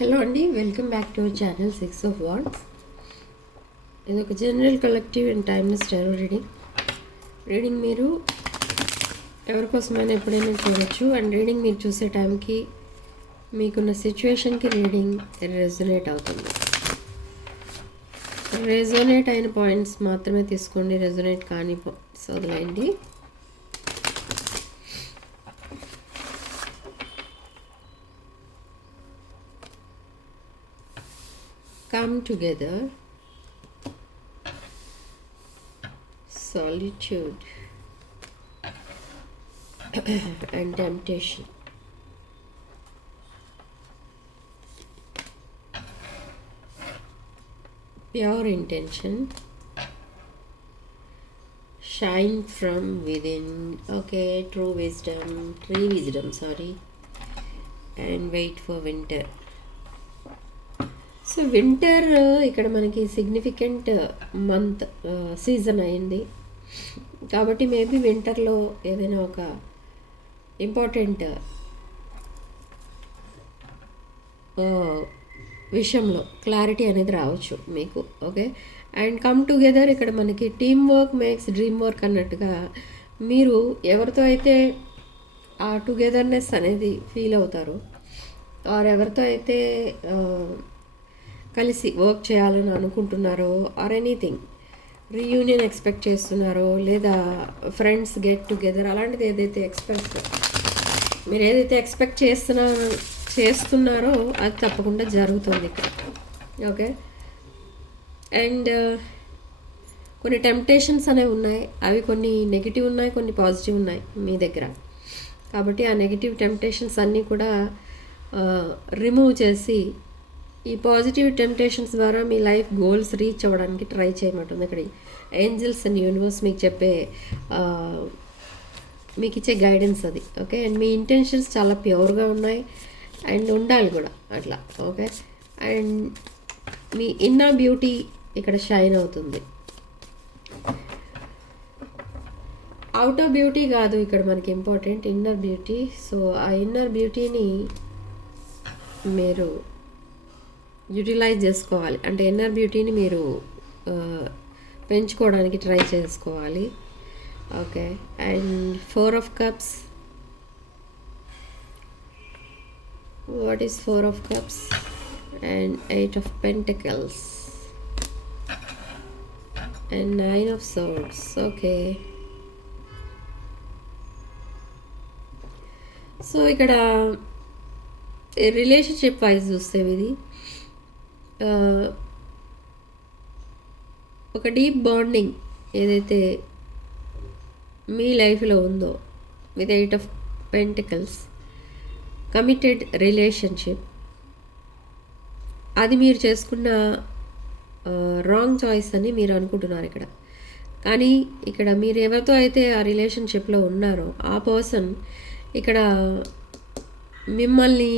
Hello అండి welcome back to our channel six of swords ఇది ఒక general collective and timeless tarot reading reading మీరు ఎవరికోసమైనా ఎప్పుడైనా చూడొచ్చు. అండ్ రీడింగ్ మీరు చూసే టైంకి మీకున్న సిచ్యువేషన్కి రీడింగ్ రెజొనేట్ అవుతుంది. రెజొనేట్ అయిన పాయింట్స్ మాత్రమే తీసుకోండి రెజొనేట్ కాని పాయింట్స్ వదిలేయండి come together. Solitude and temptation. Pure intention shine from within. Okay true wisdom tree wisdom sorry. And wait for winter so winter ఇక్కడ మనకి సిగ్నిఫికెంట్ మంత్ సీజన్ అయింది. కాబట్టి మేబీ వింటర్లో ఏదైనా ఒక ఇంపార్టెంట్ విషయంలో క్లారిటీ అనేది రావచ్చు మీకు ఓకే అండ్ కమ్ టుగెదర్ ఇక్కడ మనకి team work makes dream work అన్నట్టుగా మీరు ఎవరితో అయితే ఆ టుగెదర్నెస్ అనేది ఫీల్ అవుతారు ఆర్ ఎవరితో అయితే కలిసి వర్క్ చేయాలని అనుకుంటున్నారో ఆర్ ఎనీథింగ్? రీయూనియన్ ఎక్స్పెక్ట్ చేస్తున్నారో లేదా ఫ్రెండ్స్ గెట్ టుగెదర్ అలాంటిది ఏదైతే ఎక్స్పెక్ట్ మీరు ఏదైతే ఎక్స్పెక్ట్ చేస్తున్నా చేస్తున్నారో అది తప్పకుండా జరుగుతుంది ఇక్కడ. ఓకే? అండ్ uh, కొన్ని టెంప్టేషన్స్ అనేవి ఉన్నాయి. అవి కొన్ని నెగిటివ్ ఉన్నాయి కొన్ని పాజిటివ్ ఉన్నాయి మీ దగ్గర. కాబట్టి ఆ నెగిటివ్ టెంప్టేషన్స్ అన్నీ కూడా uh, రిమూవ్ చేసి ఈ పాజిటివ్ టెంప్టేషన్స్ ద్వారా మీ లైఫ్ గోల్స్ రీచ్ అవ్వడానికి ట్రై చేయమంటుంది. ఇక్కడ ఏంజల్స్ అండ్ యూనివర్స్ మీకు చెప్పే మీకు ఇచ్చే గైడెన్స్ అది. ఓకే అండ్ మీ ఇంటెన్షన్స్ చాలా ప్యూర్గా ఉన్నాయి. అండ్ ఉండాలి కూడా అట్లా. ఓకే అండ్ మీ ఇన్నర్ బ్యూటీ ఇక్కడ షైన్ అవుతుంది. అవుటర్ బ్యూటీ కాదు ఇక్కడ మనకి ఇంపార్టెంట్ ఇన్నర్ బ్యూటీ సో ఆ ఇన్నర్ బ్యూటీని మీరు యూటిలైజ్ చేసుకోవాలి. అంటే ఇన్నర్ బ్యూటీని మీరు పెంచుకోవడానికి ట్రై చేసుకోవాలి. Okay and four of cups what is four of cups and eight of pentacles and nine of swords okay so ఇక్కడ రిలేషన్షిప్ వైజ్ చూస్తే ఇది ఒక డీప్ బాండింగ్ ఏదైతే మీ లైఫ్లో ఉందో with eight of pentacles committed relationship అది మీరు చేసుకున్న రాంగ్ చాయిస్ అని మీరు అనుకుంటున్నారు ఇక్కడ. కానీ ఇక్కడ మీరు ఎవరితో అయితే ఆ రిలేషన్షిప్లో ఉన్నారో ఆ పర్సన్ ఇక్కడ మిమ్మల్ని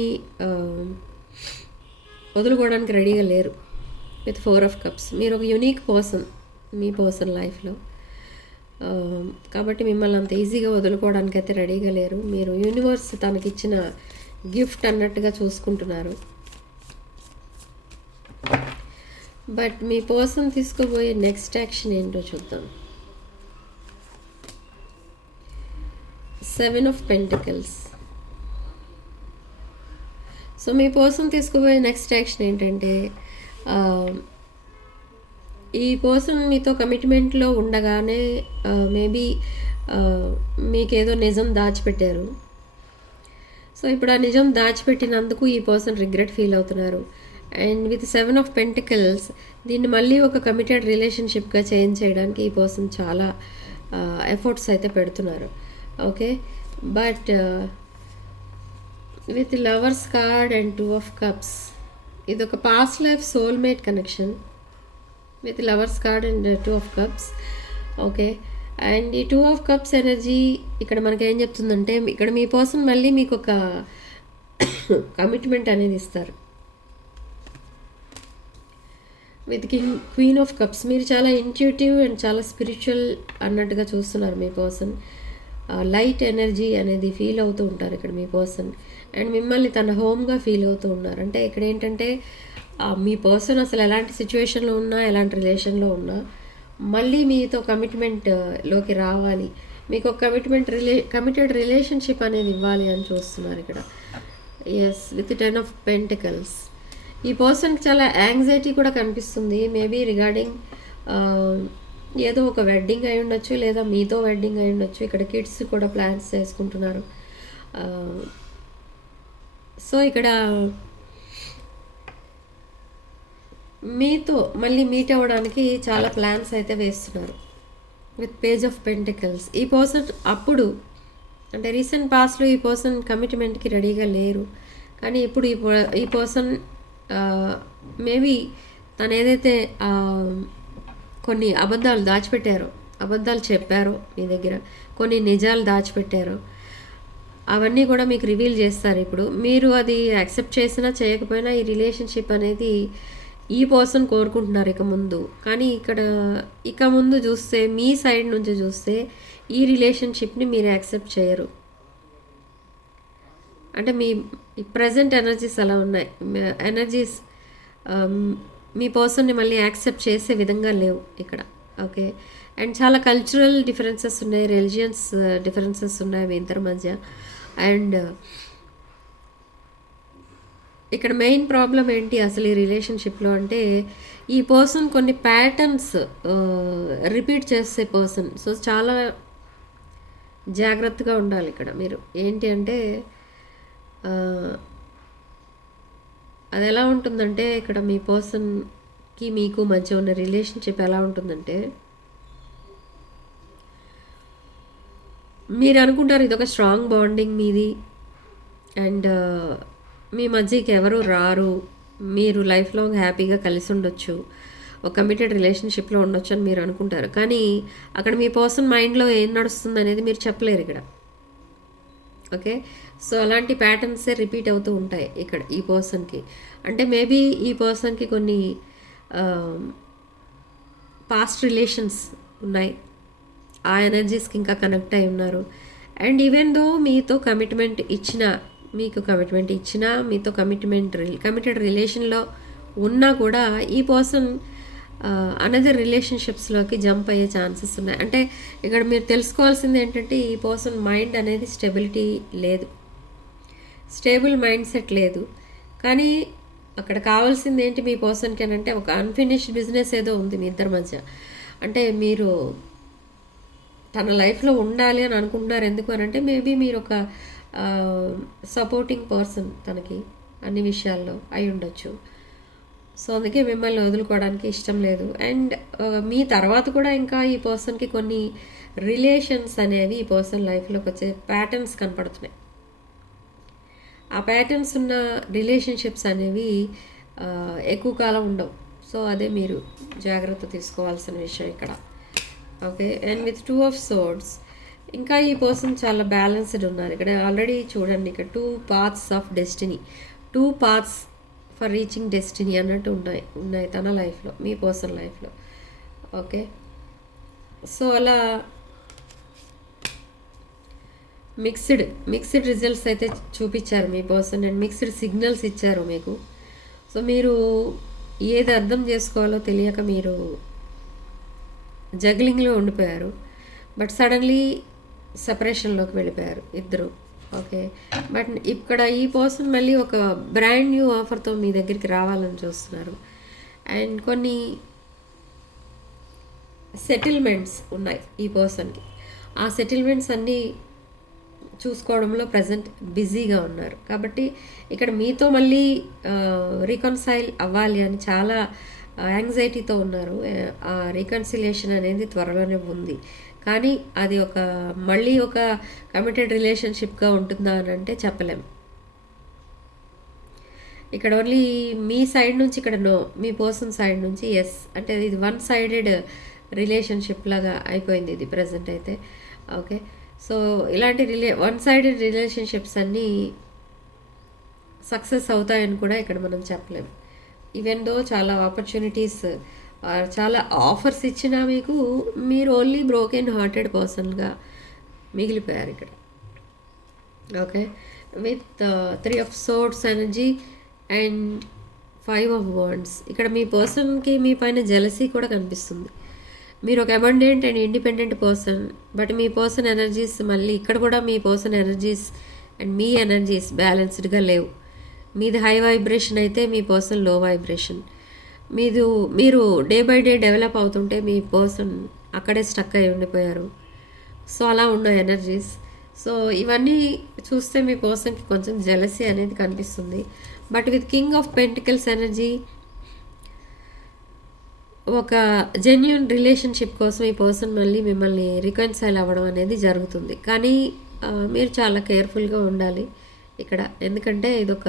వదులుకోవడానికి రెడీగా లేరు. With four of cups. మీరు ఒక యునీక్ పర్సన్ మీ పర్సన్ లైఫ్లో. కాబట్టి మిమ్మల్ని అంత ఈజీగా వదులుకోవడానికి అయితే రెడీగా లేరు. మీరు యూనివర్స్ తనకిచ్చిన గిఫ్ట్ అన్నట్టుగా చూసుకుంటున్నారు. బట్ మీ పర్సన్ తీసుకోబోయే నెక్స్ట్ యాక్షన్ ఏంటో చూద్దాం. Seven of pentacles. సో మీ పర్సన్ తీసుకుపోయే నెక్స్ట్ యాక్షన్ ఏంటంటే ఈ పర్సన్ మీతో కమిట్మెంట్లో ఉండగానే మేబీ మీకేదో నిజం దాచిపెట్టారు. సో ఇప్పుడు ఆ నిజం దాచిపెట్టినందుకు ఈ పర్సన్ రిగ్రెట్ ఫీల్ అవుతున్నారు. And with seven of pentacles దీన్ని మళ్ళీ ఒక కమిటెడ్ రిలేషన్షిప్గా చేంజ్ చేయడానికి ఈ పర్సన్ చాలా ఎఫర్ట్స్ అయితే పెడుతున్నారు. Okay but with lovers card and two of cups. ఇది ఒక past life soulmate connection. With lovers card and two of cups. Okay. And ఈ టూ ఆఫ్ కప్స్ ఎనర్జీ ఇక్కడ మనకి ఏం చెప్తుందంటే ఇక్కడ మీ పర్సన్ మళ్ళీ మీకు ఒక కమిట్మెంట్ అనేది ఇస్తారు. With king queen of cups. మీరు చాలా ఇంట్యూటివ్ అండ్ చాలా స్పిరిచువల్ అన్నట్టుగా చూస్తున్నారు మీ పర్సన్. లైట్ ఎనర్జీ అనేది ఫీల్ అవుతూ ఉంటారు ఇక్కడ మీ పర్సన్. అండ్ మిమ్మల్ని తన హోమ్గా ఫీల్ అవుతూ ఉన్నారు. అంటే ఇక్కడ ఏంటంటే మీ పర్సన్ అసలు ఎలాంటి సిచ్యువేషన్లో ఉన్నా ఎలాంటి రిలేషన్లో ఉన్నా మళ్ళీ మీతో కమిట్మెంట్లోకి రావాలి. మీకు ఒక కమిట్మెంట్ రిలే కమిటెడ్ రిలేషన్షిప్ అనేది ఇవ్వాలి అని చూస్తున్నారు ఇక్కడ. Yes with ten of pentacles ఈ పర్సన్కి చాలా యాంగ్జైటీ కూడా కనిపిస్తుంది. మేబీ రిగార్డింగ్ ఏదో ఒక వెడ్డింగ్ అయి ఉండొచ్చు లేదా మీతో వెడ్డింగ్ అయి ఉండొచ్చు. ఇక్కడ కిడ్స్ కూడా ప్లాన్స్ చేసుకుంటున్నారు. సో ఇక్కడ మీతో మళ్ళీ మీట్ అవ్వడానికి చాలా ప్లాన్స్ అయితే వేస్తున్నారు. విత్ పేజ్ ఆఫ్ పెంటికల్స్ ఈ పర్సన్ అప్పుడు అంటే రీసెంట్ పాస్ట్లో ఈ పర్సన్ కమిట్మెంట్కి రెడీగా లేరు. కానీ ఇప్పుడు ఈ ఈ పర్సన్ మేబీ తను ఏదైతే కొన్ని అబద్ధాలు దాచిపెట్టారో అబద్ధాలు చెప్పారో మీ దగ్గర కొన్ని నిజాలు దాచిపెట్టారో అవన్నీ కూడా మీకు రివీల్ చేస్తారు. ఇప్పుడు మీరు అది యాక్సెప్ట్ చేసినా చేయకపోయినా ఈ రిలేషన్షిప్ అనేది ఈ పర్సన్ కోరుకుంటున్నారు ఇక ముందు. కానీ ఇక్కడ ఇక ముందు చూస్తే మీ సైడ్ నుంచి చూస్తే ఈ రిలేషన్షిప్ని మీరు యాక్సెప్ట్ చేయరు. అంటే మీ ప్రజెంట్ ఎనర్జీస్ అలా ఉన్నాయి. ఎనర్జీస్ um, మీ పర్సన్ని మళ్ళీ యాక్సెప్ట్ చేసే విధంగా లేవు ఇక్కడ. ఓకే అండ్ చాలా కల్చరల్ డిఫరెన్సెస్ ఉన్నాయి రిలిజియన్స్ డిఫరెన్సెస్ uh, ఉన్నాయి మీ ఇద్దరి మధ్య. అండ్ ఇక్కడ మెయిన్ ప్రాబ్లం ఏంటి అసలు ఈ రిలేషన్షిప్లో అంటే ఈ పర్సన్ కొన్ని ప్యాటర్న్స్ రిపీట్ చేసే పర్సన్. సో చాలా జాగ్రత్తగా ఉండాలి ఇక్కడ మీరు. ఏంటి అంటే అది ఎలా ఉంటుందంటే ఇక్కడ మీ పర్సన్కి మీకు మధ్య ఉన్న రిలేషన్షిప్ ఎలా ఉంటుందంటే మీరు అనుకుంటారు ఇది ఒక స్ట్రాంగ్ బాండింగ్ మీది అండ్ uh, మీ మధ్యకి ఎవరు రారు. మీరు లైఫ్ లాంగ్ హ్యాపీగా కలిసి ఉండొచ్చు. ఒక కమిటెడ్ రిలేషన్షిప్లో ఉండొచ్చు అని మీరు అనుకుంటారు. కానీ అక్కడ మీ పర్సన్ మైండ్లో ఏం నడుస్తుంది అనేది మీరు చెప్పలేరు ఇక్కడ. ఓకే సో అలాంటి ప్యాటర్న్సే రిపీట్ అవుతూ ఉంటాయి ఇక్కడ ఈ పర్సన్కి అంటే మేబీ ఈ పర్సన్కి కొన్ని um, పాస్ట్ రిలేషన్స్ ఉన్నాయి. ఆ ఎనర్జీస్కి ఇంకా కనెక్ట్ అయి ఉన్నారు. అండ్ ఈవెన్ దో మీతో కమిట్మెంట్ ఇచ్చిన మీకు కమిట్మెంట్ ఇచ్చినా మీతో కమిట్మెంట్ కమిటెడ్ రిలేషన్లో ఉన్నా కూడా ఈ పర్సన్ అనదర్ రిలేషన్షిప్స్లోకి జంప్ అయ్యే ఛాన్సెస్ ఉన్నాయి. అంటే ఇక్కడ మీరు తెలుసుకోవాల్సింది ఏంటంటే ఈ పర్సన్ మైండ్ అనేది స్టెబిలిటీ లేదు. స్టేబుల్ మైండ్ సెట్ లేదు. కానీ అక్కడ కావాల్సింది ఏంటి మీ పర్సన్కి అని అంటే ఒక అన్ఫినిష్డ్ బిజినెస్ ఏదో ఉంది మీ ఇద్దరి మధ్య. అంటే మీరు తన లైఫ్లో ఉండాలి అని అనుకుంటున్నారు ఎందుకు అని అంటే మేబీ మీరు ఒక సపోర్టింగ్ పర్సన్ తనకి అన్ని విషయాల్లో అయి ఉండొచ్చు. సో అందుకే మిమ్మల్ని వదులుకోవడానికి ఇష్టం లేదు. అండ్ మీ తర్వాత కూడా ఇంకా ఈ పర్సన్కి కొన్ని రిలేషన్స్ అనేవి ఈ పర్సన్ లైఫ్లోకి వచ్చే ప్యాటర్న్స్ కనపడుతున్నాయి. ఆ ప్యాటర్న్స్ ఉన్న రిలేషన్షిప్స్ అనేవి ఎక్కువ కాలం ఉండవు. సో అదే మీరు జాగ్రత్త తీసుకోవాల్సిన విషయం ఇక్కడ. Okay and with two of swords ఇంకా ఈ పర్సన్ చాలా బ్యాలెన్స్డ్ ఉన్నారు. ఇక్కడ ఆల్రెడీ చూడండి ఇక్కడ two paths of destiny two paths for reaching destiny అన్నట్టు ఉన్నాయి ఉన్నాయి తన లైఫ్లో మీ పర్సన్ లైఫ్లో ఓకే సో అలా మిక్స్డ్ మిక్స్డ్ రిజల్ట్స్ అయితే చూపించారు మీ పర్సన్ అండ్ మిక్స్డ్ సిగ్నల్స్ ఇచ్చారు మీకు. సో మీరు ఏది అర్థం చేసుకోవాలో తెలియక మీరు జగ్లింగ్లో ఉండిపోయారు. బట్ సడన్లీ సపరేషన్లోకి వెళ్ళిపోయారు ఇద్దరు. ఓకే. బట్ ఇక్కడ ఈ పర్సన్ మళ్ళీ ఒక బ్రాండ్ న్యూ ఆఫర్తో మీ దగ్గరికి రావాలని చూస్తున్నారు. అండ్ కొన్ని సెటిల్మెంట్స్ ఉన్నాయి ఈ పర్సన్కి. ఆ సెటిల్మెంట్స్ అన్నీ చూసుకోవడంలో ప్రజెంట్ బిజీగా ఉన్నారు. కాబట్టి ఇక్కడ మీతో మళ్ళీ రీకన్సైల్ అవ్వాలి అని చాలా యాంగ్జైటీతో ఉన్నారు. ఆ రీకన్సిలేషన్ అనేది త్వరలోనే ఉంది. కానీ అది ఒక మళ్ళీ ఒక కమిటెడ్ రిలేషన్షిప్గా ఉంటుందా అని అంటే చెప్పలేం. ఇక్కడ ఓన్లీ మీ సైడ్ నుంచి ఇక్కడ నో మీ పర్సన్ సైడ్ నుంచి ఎస్ అంటే ఇది వన్ సైడెడ్ రిలేషన్షిప్ లాగా అయిపోయింది ఇది ప్రజెంట్ అయితే. ఓకే సో ఇలాంటి రిలే వన్ సైడెడ్ రిలేషన్షిప్స్ అన్నీ సక్సెస్ అవుతాయని కూడా ఇక్కడ మనం చెప్పలేం. ఈవెన్ దో చాలా ఆపర్చునిటీస్ uh, చాలా ఆఫర్స్ ఇచ్చినా మీకు మీరు ఓన్లీ బ్రోకెన్ హార్టెడ్ పర్సన్గా మిగిలిపోయారు ఇక్కడ. Okay with three of swords energy and five of wands ఇక్కడ మీ పర్సన్కి మీ పైన జెలసీ కూడా కనిపిస్తుంది. మీరు ఒక abundant and independent person but me person energies మళ్ళీ ఇక్కడ కూడా మీ పర్సన్ ఎనర్జీస్ అండ్ మీ ఎనర్జీస్ బ్యాలెన్స్డ్గా లేవు. మీది హై వైబ్రేషన్ అయితే మీ పర్సన్లో వైబ్రేషన్ మీదు మీరు డే బై డే డెవలప్ అవుతుంటే మీ పర్సన్ అక్కడే స్టక్ అయి ఉండిపోయారు. సో అలా ఉన్న ఎనర్జీస్ సో ఇవన్నీ చూస్తే మీ పర్సన్కి కొంచెం జెలసీ అనేది కనిపిస్తుంది. But with king of pentacles energy ఒక జెన్యున్ రిలేషన్షిప్ కోసం ఈ పర్సన్ మళ్ళీ మిమ్మల్ని రికన్సైల్ అవ్వడం అనేది జరుగుతుంది. కానీ మీరు చాలా కేర్ఫుల్గా ఉండాలి. ఇక్కడ. ఎందుకంటే ఇదొక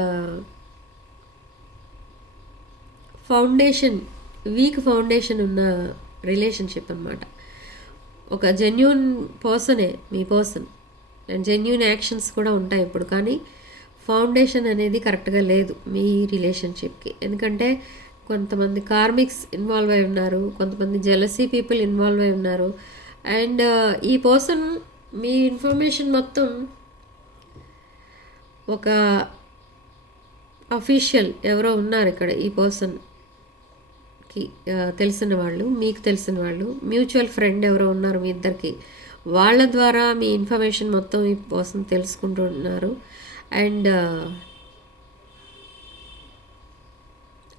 ఫౌండేషన్ వీక్ ఫౌండేషన్ ఉన్న రిలేషన్షిప్ అన్నమాట. ఒక జెన్యున్ పర్సనే మీ పర్సన్. అండ్ జెన్యున్ యాక్షన్స్ కూడా ఉంటాయి ఇప్పుడు. కానీ ఫౌండేషన్ అనేది కరెక్ట్గా లేదు మీ రిలేషన్షిప్కి. ఎందుకంటే కొంతమంది కార్మిక్స్ ఇన్వాల్వ్ అయి ఉన్నారు కొంతమంది జెలసీ పీపుల్ ఇన్వాల్వ్ అయి ఉన్నారు. అండ్ ఈ పర్సన్ మీ ఇన్ఫర్మేషన్ మొత్తం ఒక అఫీషియల్ ఎవరో ఉన్నారు ఇక్కడ ఈ పర్సన్కి తెలిసిన వాళ్ళు మీకు తెలిసిన వాళ్ళు మ్యూచువల్ ఫ్రెండ్ ఎవరో ఉన్నారు మీ ఇద్దరికి. వాళ్ళ ద్వారా మీ ఇన్ఫర్మేషన్ మొత్తం ఈ పర్సన్ తెలుసుకుంటున్నారు. అండ్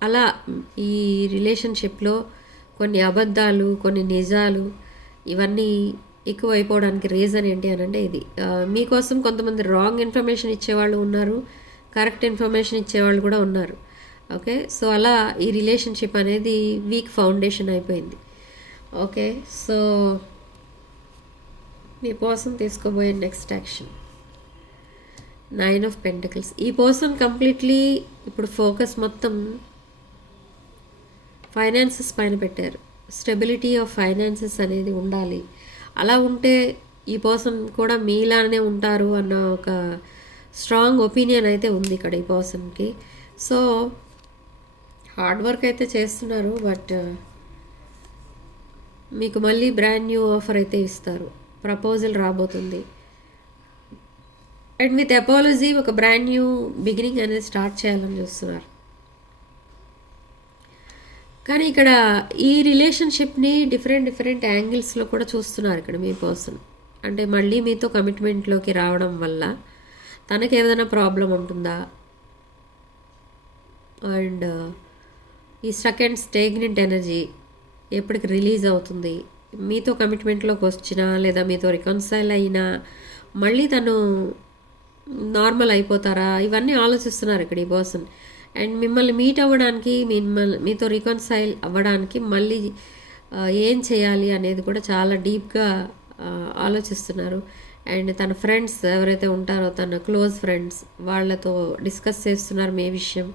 అలా ఈ రిలేషన్షిప్లో కొన్ని అబద్ధాలు కొన్ని నిజాలు ఇవన్నీ ఎక్కువ అయిపోవడానికి రీజన్ ఏంటి అని అంటే ఇది. మీకోసం కొంతమంది రాంగ్ ఇన్ఫర్మేషన్ ఇచ్చేవాళ్ళు ఉన్నారు కరెక్ట్ ఇన్ఫర్మేషన్ ఇచ్చేవాళ్ళు కూడా ఉన్నారు. ఓకే? సో అలా ఈ రిలేషన్షిప్ అనేది వీక్ ఫౌండేషన్ అయిపోయింది. ఓకే? సో మీ కోసం తీసుకోబోయే next action. Nine of pentacles ఈ పర్సన్ కంప్లీట్లీ ఇప్పుడు ఫోకస్ మొత్తం ఫైనాన్సెస్ పైన పెట్టారు. స్టెబిలిటీ ఆఫ్ ఫైనాన్సెస్ అనేది ఉండాలి. అలా ఉంటే ఈ పర్సన్ కూడా మీలానే ఉంటారు అన్న ఒక స్ట్రాంగ్ ఒపీనియన్ అయితే ఉంది ఇక్కడ ఈ పర్సన్కి. సో హార్డ్ వర్క్ అయితే చేస్తున్నారు బట్ మీకు మళ్ళీ బ్రాండ్ న్యూ ఆఫర్ అయితే ఇస్తారు. ప్రపోజల్ రాబోతుంది. అండ్ విత్ అపాలజీ ఒక బ్రాండ్ న్యూ బిగినింగ్ అనేది స్టార్ట్ చేయాలని చూస్తున్నారు. కానీ ఇక్కడ ఈ రిలేషన్షిప్ని డిఫరెంట్ డిఫరెంట్ యాంగిల్స్లో కూడా చూస్తున్నారు ఇక్కడ మీ పర్సన్ అంటే మళ్ళీ మీతో కమిట్మెంట్లోకి రావడం వల్ల తనకి ఏదైనా ప్రాబ్లం ఉంటుందా? అండ్ ఈ సెకండ్ స్టేగ్నెంట్ ఎనర్జీ ఎప్పటికి రిలీజ్ అవుతుంది? మీతో కమిట్మెంట్లోకి వచ్చినా లేదా మీతో రికన్సైల్ అయినా మళ్ళీ తను నార్మల్ అయిపోతారా? ఇవన్నీ ఆలోచిస్తున్నారు ఇక్కడ ఈ పర్సన్ అండ్ మిమ్మల్ని మీట్ అవ్వడానికి మిమ్మల్ని మీతో రికన్సైల్ అవ్వడానికి మళ్ళీ ఏం చేయాలి అనేది కూడా చాలా డీప్గా ఆలోచిస్తున్నారు. అండ్ తన ఫ్రెండ్స్ ఎవరైతే ఉంటారో తన క్లోజ్ ఫ్రెండ్స్ వాళ్ళతో డిస్కస్ చేస్తున్నారు మీ విషయం.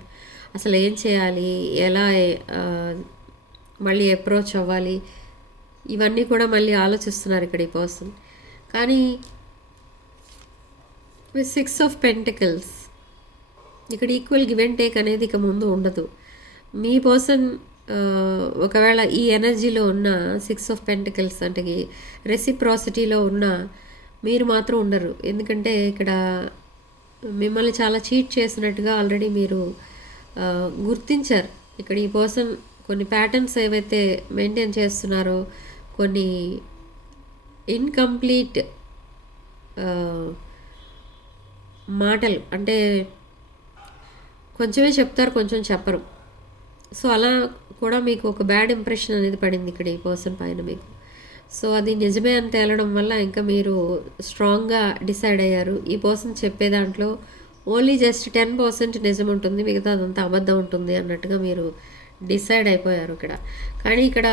అసలు ఏం చేయాలి? ఎలా మళ్ళీ అప్రోచ్ అవ్వాలి? ఇవన్నీ కూడా మళ్ళీ ఆలోచిస్తున్నారు ఇక్కడ ఈ పర్సన్. కానీ సిక్స్ ఆఫ్ పెంటికల్స్ ఇక్కడ ఈక్వల్ గివ్ అండ్ టేక్ అనేది ఇక ముందు ఉండదు. మీ పర్సన్ ఒకవేళ ఈ ఎనర్జీలో ఉన్న సిక్స్ ఆఫ్ పెంటికల్స్ అంటే రెసిప్రాసిటీలో ఉన్న మీరు మాత్రం ఉండరు. ఎందుకంటే ఇక్కడ మిమ్మల్ని చాలా చీట్ చేసినట్టుగా ఆల్రెడీ మీరు గుర్తించారు. ఇక్కడ ఈ పర్సన్ కొన్ని ప్యాటర్న్స్ ఏవైతే మెయింటైన్ చేస్తున్నారో కొన్ని ఇన్కంప్లీట్ మాటలు అంటే కొంచెమే చెప్తారు కొంచెం చెప్పరు. సో అలా కూడా మీకు ఒక బ్యాడ్ ఇంప్రెషన్ అనేది పడింది ఇక్కడ ఈ పర్సన్ పైన మీకు. సో అది నిజమే అని తేలడం వల్ల ఇంకా మీరు స్ట్రాంగ్గా డిసైడ్ అయ్యారు. ఈ పర్సన్ చెప్పే దాంట్లో ఓన్లీ జస్ట్ టెన్ పర్సెంట్ నిజం ఉంటుంది మిగతా అదంతా అబద్ధం ఉంటుంది అన్నట్టుగా మీరు డిసైడ్ అయిపోయారు ఇక్కడ. కానీ ఇక్కడ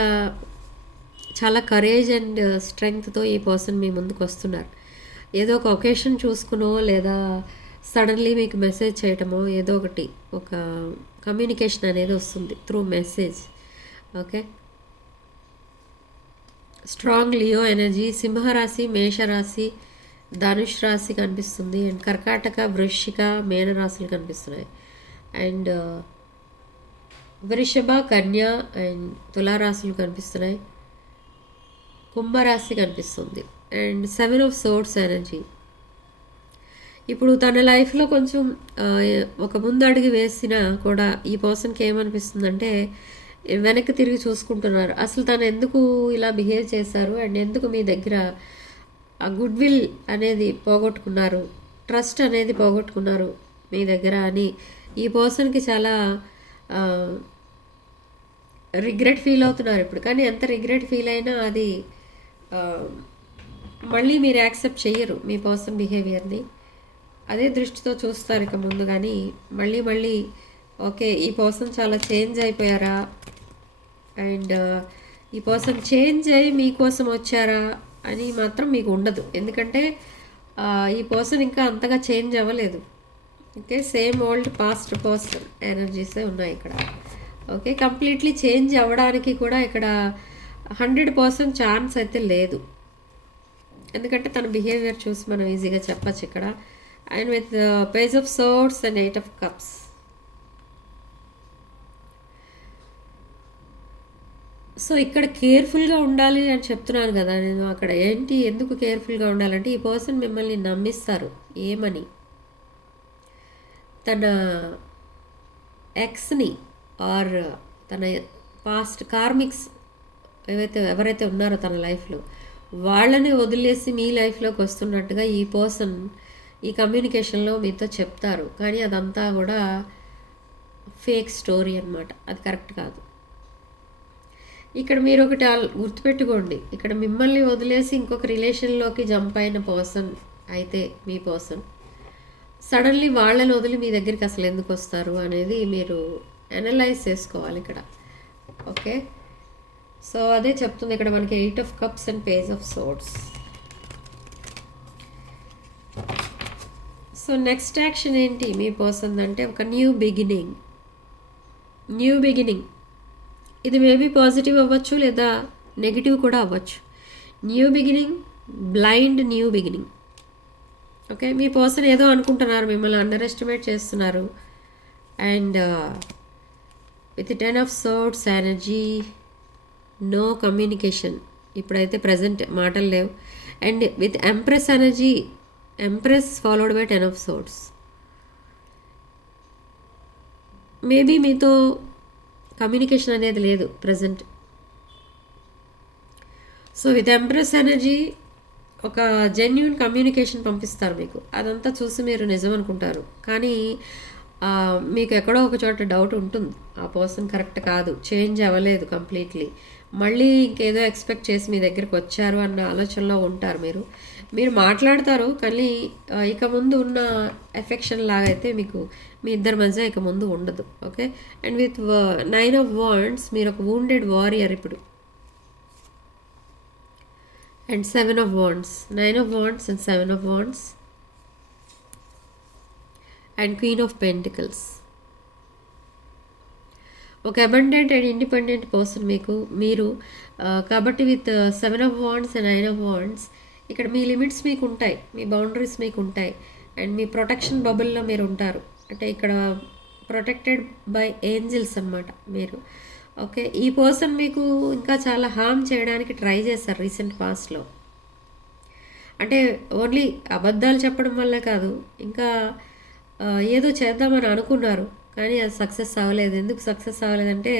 చాలా కరేజ్ అండ్ స్ట్రెంగ్త్తో ఈ పర్సన్ మీ ముందుకు వస్తున్నారు. ఏదో ఒక ఒకేషన్ చూసుకునో లేదా సడన్లీ మీకు మెసేజ్ చేయటమో ఏదో ఒకటి ఒక కమ్యూనికేషన్ అనేది వస్తుంది through message. Okay? Strong Leo energy సింహరాశి మేషరాశి ధనుష్ రాశి కనిపిస్తుంది అండ్ కర్కాటక వృశ్చిక మేనరాశులు కనిపిస్తున్నాయి. అండ్ వృషభ కన్య అండ్ తులారాశులు కనిపిస్తున్నాయి. కుంభరాశి కనిపిస్తుంది. And seven of swords energy. ఇప్పుడు తన లైఫ్లో కొంచెం ఒక ముందు అడుగు వేసినా కూడా ఈ పర్సన్కి ఏమనిపిస్తుందంటే వెనక్కి తిరిగి చూసుకుంటున్నారు. అసలు తను ఎందుకు ఇలా బిహేవ్ చేశారు? అండ్ ఎందుకు మీ దగ్గర ఆ గుడ్ విల్ అనేది పోగొట్టుకున్నారు? ట్రస్ట్ అనేది పోగొట్టుకున్నారు మీ దగ్గర అని ఈ పర్సన్కి చాలా రిగ్రెట్ ఫీల్ అవుతున్నారు ఇప్పుడు. కానీ ఎంత రిగ్రెట్ ఫీల్ అయినా అది మళ్ళీ మీరు యాక్సెప్ట్ చేయరు మీ పర్సన్ బిహేవియర్ని అదే దృష్టితో చూస్తారు ఇక ముందు కానీ మళ్ళీ మళ్ళీ ఓకే ఈ పర్సన్ చాలా చేంజ్ అయిపోయారా? అండ్ ఈ పర్సన్ చేంజ్ అయ్యి మీకోసం వచ్చారా? అని మాత్రం మీకు ఉండదు. ఎందుకంటే ఈ పర్సన్ ఇంకా అంతగా చేంజ్ అవ్వలేదు. Okay same old past person ఎనర్జీసే ఉన్నాయి ఇక్కడ. ఓకే కంప్లీట్లీ చేంజ్ అవ్వడానికి కూడా ఇక్కడ హండ్రెడ్ పర్సెంట్ ఛాన్స్ అయితే లేదు. ఎందుకంటే తన బిహేవియర్ చూసి మనం ఈజీగా చెప్పచ్చు ఇక్కడ. And with page of swords and eight of cups so ఇక్కడ కేర్ఫుల్గా ఉండాలి అని చెప్తున్నాను కదా. నేను అక్కడ ఏంటి ఎందుకు కేర్ఫుల్గా ఉండాలంటే ఈ పర్సన్ మిమ్మల్ని నమ్మిస్తారు. ఏమని? తన ఎక్స్ని ఆర్ తన పాస్ట్ కార్మిక్స్ ఏవైతే ఎవరైతే ఉన్నారో తన లైఫ్లో వాళ్ళని వదిలేసి మీ లైఫ్లోకి వస్తున్నట్టుగా ఈ పర్సన్ ఈ కమ్యూనికేషన్లో మీతో చెప్తారు. కానీ అదంతా కూడా ఫేక్ స్టోరీ అనమాట అది కరెక్ట్ కాదు. ఇక్కడ మీరు ఒకటి గుర్తుపెట్టుకోండి. ఇక్కడ మిమ్మల్ని వదిలేసి ఇంకొక రిలేషన్లోకి జంప్ అయిన పర్సన్ అయితే మీ పర్సన్ సడన్లీ వాళ్ళని వదిలి మీ దగ్గరికి అసలు ఎందుకు వస్తారు అనేది మీరు అనలైజ్ చేసుకోవాలి ఇక్కడ. ఓకే? సో అదే చెప్తుంది ఇక్కడ మనకి eight of cups and page of swords. So next action ఏంటి? మీ పర్సన్ అంటే ఒక న్యూ బిగినింగ్ న్యూ బిగినింగ్ ఇది మేబీ పాజిటివ్ అవ్వచ్చు లేదా నెగిటివ్ కూడా అవ్వచ్చు. New beginning blind new beginning okay మీ పర్సన్ ఏదో అనుకుంటున్నారు మిమ్మల్ని అండర్ ఎస్టిమేట్ చేస్తున్నారు and with ten of swords energy no communication ఇప్పుడైతే ప్రజెంట్ మాటలు లేవు. And with empress energy empress followed by ten of swords maybe మీతో కమ్యూనికేషన్ అనేది లేదు present so with empress energy ఒక జెన్యున్ కమ్యూనికేషన్ పంపిస్తారు మీకు. అదంతా చూసి మీరు నిజం అనుకుంటారు కానీ మీకు ఎక్కడో ఒక చోట డౌట్ ఉంటుంది. ఆ పర్సన్ కరెక్ట్ కాదు. చేంజ్ అవ్వలేదు కంప్లీట్లీ మళ్ళీ ఇంకేదో ఎక్స్పెక్ట్ చేసి మీ దగ్గరికి వచ్చారు అన్న ఆలోచనలో ఉంటారు మీరు. మీరు మాట్లాడతారు కానీ ఇక ముందు ఉన్న ఎఫెక్షన్ లాగా అయితే మీకు మీ ఇద్దరి మధ్య ఇక ముందు ఉండదు. Okay and with nine of wands మీరు ఒక వూండెడ్ వారియర్ ఇప్పుడు. And seven of wands nine of wands and seven of wands and queen of pentacles. ఒక అబండెంట్ అండ్ ఇండిపెండెంట్ పర్సన్ మీకు మీరు కాబట్టి with seven of wands and nine of wands ఇక్కడ మీ limits మీకు ఉంటాయి మీ బౌండరీస్ మీకు ఉంటాయి అండ్ మీ ప్రొటెక్షన్ బబుల్లో మీరు ఉంటారు. అంటే ఇక్కడ ప్రొటెక్టెడ్ బై ఏంజిల్స్ అన్నమాట మీరు. ఓకే ఈ పర్సన్ మీకు ఇంకా చాలా హామ్ చేయడానికి ట్రై చేశారు రీసెంట్ పాస్ట్లో. అంటే ఓన్లీ అబద్ధాలు చెప్పడం వల్లే కాదు ఇంకా ఏదో చేద్దామని అనుకున్నారు కానీ అది సక్సెస్ అవ్వలేదు. ఎందుకు సక్సెస్ అవ్వలేదంటే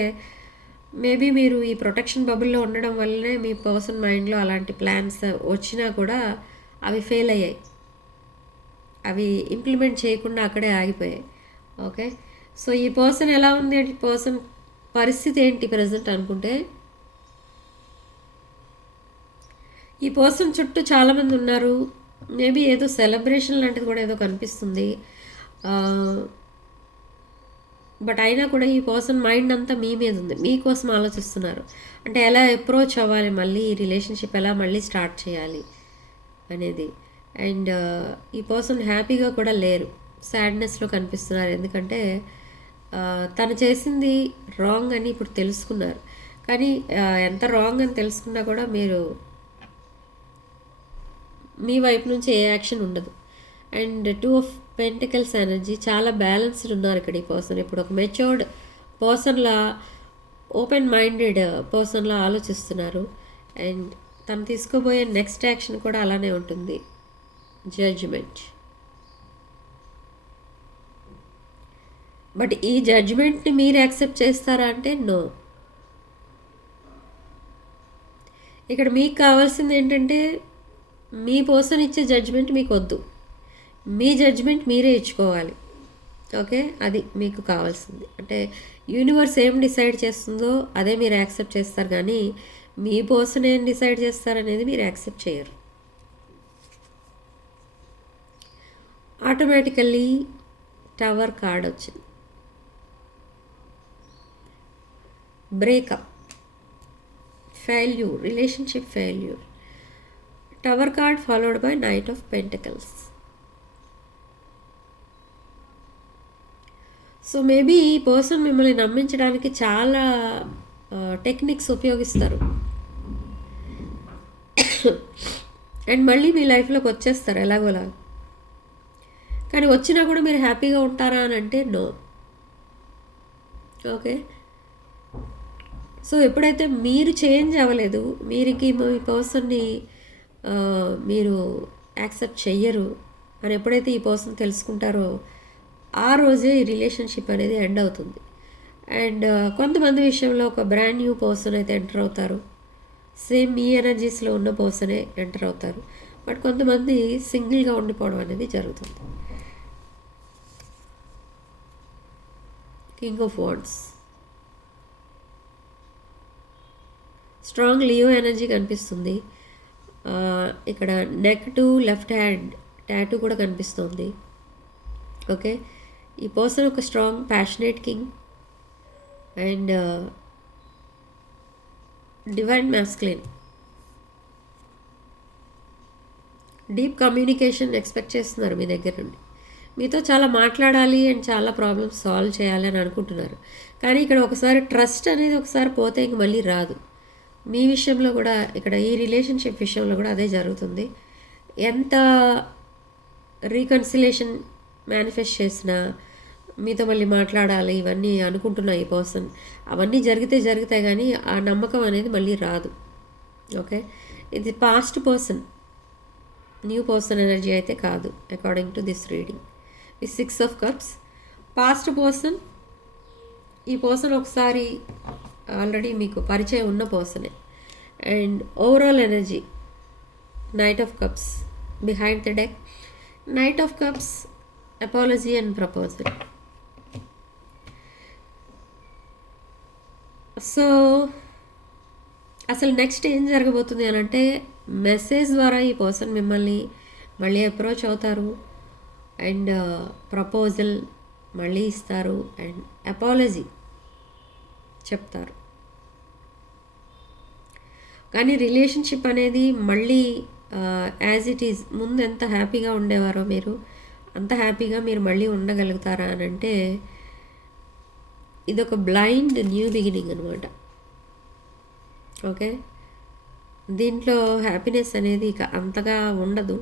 మేబీ మీరు ఈ ప్రొటెక్షన్ బబుల్లో ఉండడం వల్లనే మీ పర్సన్ మైండ్లో అలాంటి ప్లాన్స్ వచ్చినా కూడా అవి ఫెయిల్ అయ్యాయి. అవి ఇంప్లిమెంట్ చేయకుండా అక్కడే ఆగిపోయాయి. ఓకే? సో ఈ పర్సన్ ఎలా ఉంది అంటే పర్సన్ పరిస్థితి ఏంటి ప్రజెంట్ అనుకుంటే ఈ పర్సన్ చుట్టూ చాలామంది ఉన్నారు. మేబీ ఏదో సెలబ్రేషన్ లాంటిది కూడా ఏదో కనిపిస్తుంది. బట్ అయినా కూడా ఈ పర్సన్ మైండ్ అంతా మీ మీద ఉంది. మీకోసం ఆలోచిస్తున్నారు. అంటే ఎలా అప్రోచ్ అవ్వాలి మళ్ళీ ఈ రిలేషన్షిప్? ఎలా మళ్ళీ స్టార్ట్ చేయాలి అనేది? అండ్ ఈ పర్సన్ హ్యాపీగా కూడా లేరు. సాడ్నెస్లో కనిపిస్తున్నారు. ఎందుకంటే తను చేసింది రాంగ్ అని ఇప్పుడు తెలుసుకున్నారు. కానీ ఎంత రాంగ్ అని తెలుసుకున్నా కూడా మీరు మీ వైపు నుంచి ఏ యాక్షన్ ఉండదు. And two of pentacles energy చాలా బ్యాలెన్స్డ్ ఉన్నారు ఇక్కడ ఈ పర్సన్. ఇప్పుడు ఒక మెచ్యూర్డ్ పర్సన్లా ఓపెన్ మైండెడ్ పర్సన్లా ఆలోచిస్తున్నారు. అండ్ తను తీసుకోబోయే నెక్స్ట్ యాక్షన్ కూడా అలానే ఉంటుంది. జడ్జ్మెంట్. బట్ ఈ జడ్జ్మెంట్ని మీరు యాక్సెప్ట్ చేస్తారా అంటే నో. ఇక్కడ మీకు కావాల్సింది ఏంటంటే మీ పర్సన్ ఇచ్చే జడ్జ్మెంట్ మీకు వద్దు. మీ జడ్జ్మెంట్ మీరే ఇచ్చుకోవాలి. ఓకే అది మీకు కావాల్సింది. అంటే యూనివర్స్ ఏం డిసైడ్ చేస్తుందో అదే మీరు యాక్సెప్ట్ చేస్తారు కానీ మీ పర్సన్ ఏం డిసైడ్ చేస్తారనేది మీరు యాక్సెప్ట్ చేయరు. ఆటోమేటికల్లీ టవర్ కార్డ్ వచ్చింది. Breakup failure relationship failure tower card followed by knight of pentacles so maybe ఈ పర్సన్ మిమ్మల్ని నమ్మించడానికి చాలా టెక్నిక్స్ ఉపయోగిస్తారు. అండ్ మళ్ళీ మీ లైఫ్లోకి వచ్చేస్తారు ఎలాగోలా. కానీ వచ్చినా కూడా మీరు హ్యాపీగా ఉంటారా అని అంటే నో. ఓకే సో ఎప్పుడైతే మీరు చేంజ్ అవ్వలేదు మీరికి మీ పర్సన్ని మీరు యాక్సెప్ట్ చెయ్యరు అని ఎప్పుడైతే ఈ పర్సన్ తెలుసుకుంటారో ఆ రోజే ఈ రిలేషన్షిప్ అనేది ఎండ్ అవుతుంది. అండ్ uh, కొంతమంది విషయంలో ఒక బ్రాండ్ న్యూ పర్సన్ అయితే ఎంటర్ అవుతారు. సేమ్ మీ ఎనర్జీస్లో ఉన్న పర్సనే ఎంటర్ అవుతారు. బట్ కొంతమంది సింగిల్గా ఉండిపోవడం అనేది జరుగుతుంది. King of wands strong Leo energy కనిపిస్తుంది. Uh, ఇక్కడ neck to left hand tattoo కూడా కనిపిస్తుంది. ఓకే ఈ పర్సన్ ఒక strong passionate king and divine masculine deep communication expect చేస్తున్నారు మీ దగ్గర నుండి. మీతో చాలా మాట్లాడాలి అండ్ చాలా ప్రాబ్లమ్స్ సాల్వ్ చేయాలి అని అనుకుంటున్నారు. కానీ ఇక్కడ ఒకసారి ట్రస్ట్ అనేది ఒకసారి పోతే ఇంక మళ్ళీ రాదు. మీ విషయంలో కూడా ఇక్కడ ఈ రిలేషన్షిప్ విషయంలో కూడా అదే జరుగుతుంది. ఎంత రీకన్సిలేషన్ మేనిఫెస్ట్ చేసినా మీతో మళ్ళీ మాట్లాడాలి ఇవన్నీ అనుకుంటున్నాయి ఈ పర్సన్ అవన్నీ జరిగితే జరుగుతాయి కానీ ఆ నమ్మకం అనేది మళ్ళీ రాదు. ఓకే ఇది past person new person energy అయితే కాదు అకార్డింగ్ టు దిస్ రీడింగ్ ఈ six of cups past person ఈ పర్సన్ ఒకసారి ఆల్రెడీ మీకు పరిచయం ఉన్న పర్సనే and overall energy knight of cups behind the deck knight of cups apology and proposal so అసలు next ఏం జరగబోతుంది అని అంటే మెసేజ్ ద్వారా ఈ పర్సన్ మిమ్మల్ని మళ్ళీ అప్రోచ్ అవుతారు అండ్ ప్రపోజల్ uh, మళ్ళీ ఇస్తారు అండ్ అపాలజీ చెప్తారు. కానీ రిలేషన్షిప్ అనేది మళ్ళీ యాజ్ ఇట్ ఈజ్ ముందు ఎంత హ్యాపీగా ఉండేవారో మీరు అంత హ్యాపీగా మీరు మళ్ళీ ఉండగలుగుతారా అని అంటే ఇదొక బ్లైండ్ న్యూ బిగినింగ్ అనమాట ఓకే దీంట్లో హ్యాపీనెస్ అనేది ఇక అంతగా ఉండదు.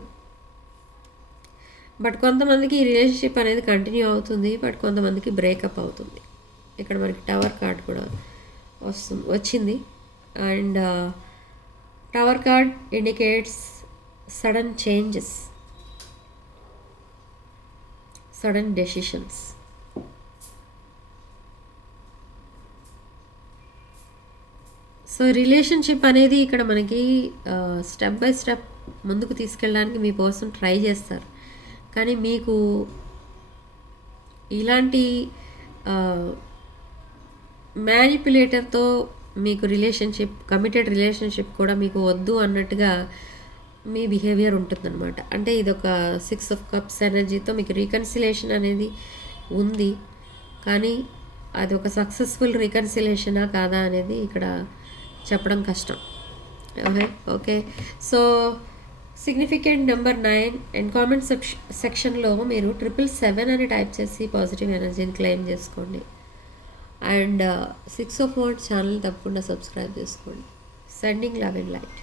బట్ కొంతమందికి ఈ రిలేషన్షిప్ అనేది కంటిన్యూ అవుతుంది బట్ కొంతమందికి బ్రేకప్ అవుతుంది. ఇక్కడ మనకి టవర్ కార్డ్ కూడా వస్తుంది వచ్చింది. And tower card indicates sudden changes sudden decisions so relationship అనేది ఇక్కడ మనకి స్టెప్ బై స్టెప్ ముందుకు తీసుకెళ్ళడానికి మీ పర్సన్ ట్రై చేస్తారు. కానీ మీకు ఇలాంటి మ్యానిపులేటర్తో మీకు రిలేషన్షిప్ కమిటెడ్ రిలేషన్షిప్ కూడా మీకు వద్దు అన్నట్టుగా మీ బిహేవియర్ ఉంటుందన్నమాట. అంటే ఇది ఒక సిక్స్ ఆఫ్ కప్స్ ఎనర్జీతో మీకు రీకన్సిలేషన్ అనేది ఉంది. కానీ అది ఒక సక్సెస్ఫుల్ రీకన్సిలేషనా కాదా అనేది ఇక్కడ చెప్పడం కష్టం. Okay? Okay. So significant number nine and comment సెక్షన్లో మీరు ట్రిపుల్ సెవెన్ అని టైప్ చేసి పాజిటివ్ ఎనర్జీని క్లెయిమ్ చేసుకోండి. And six of one channel తప్పకుండా సబ్స్క్రైబ్ చేసుకోండి. Sending love and light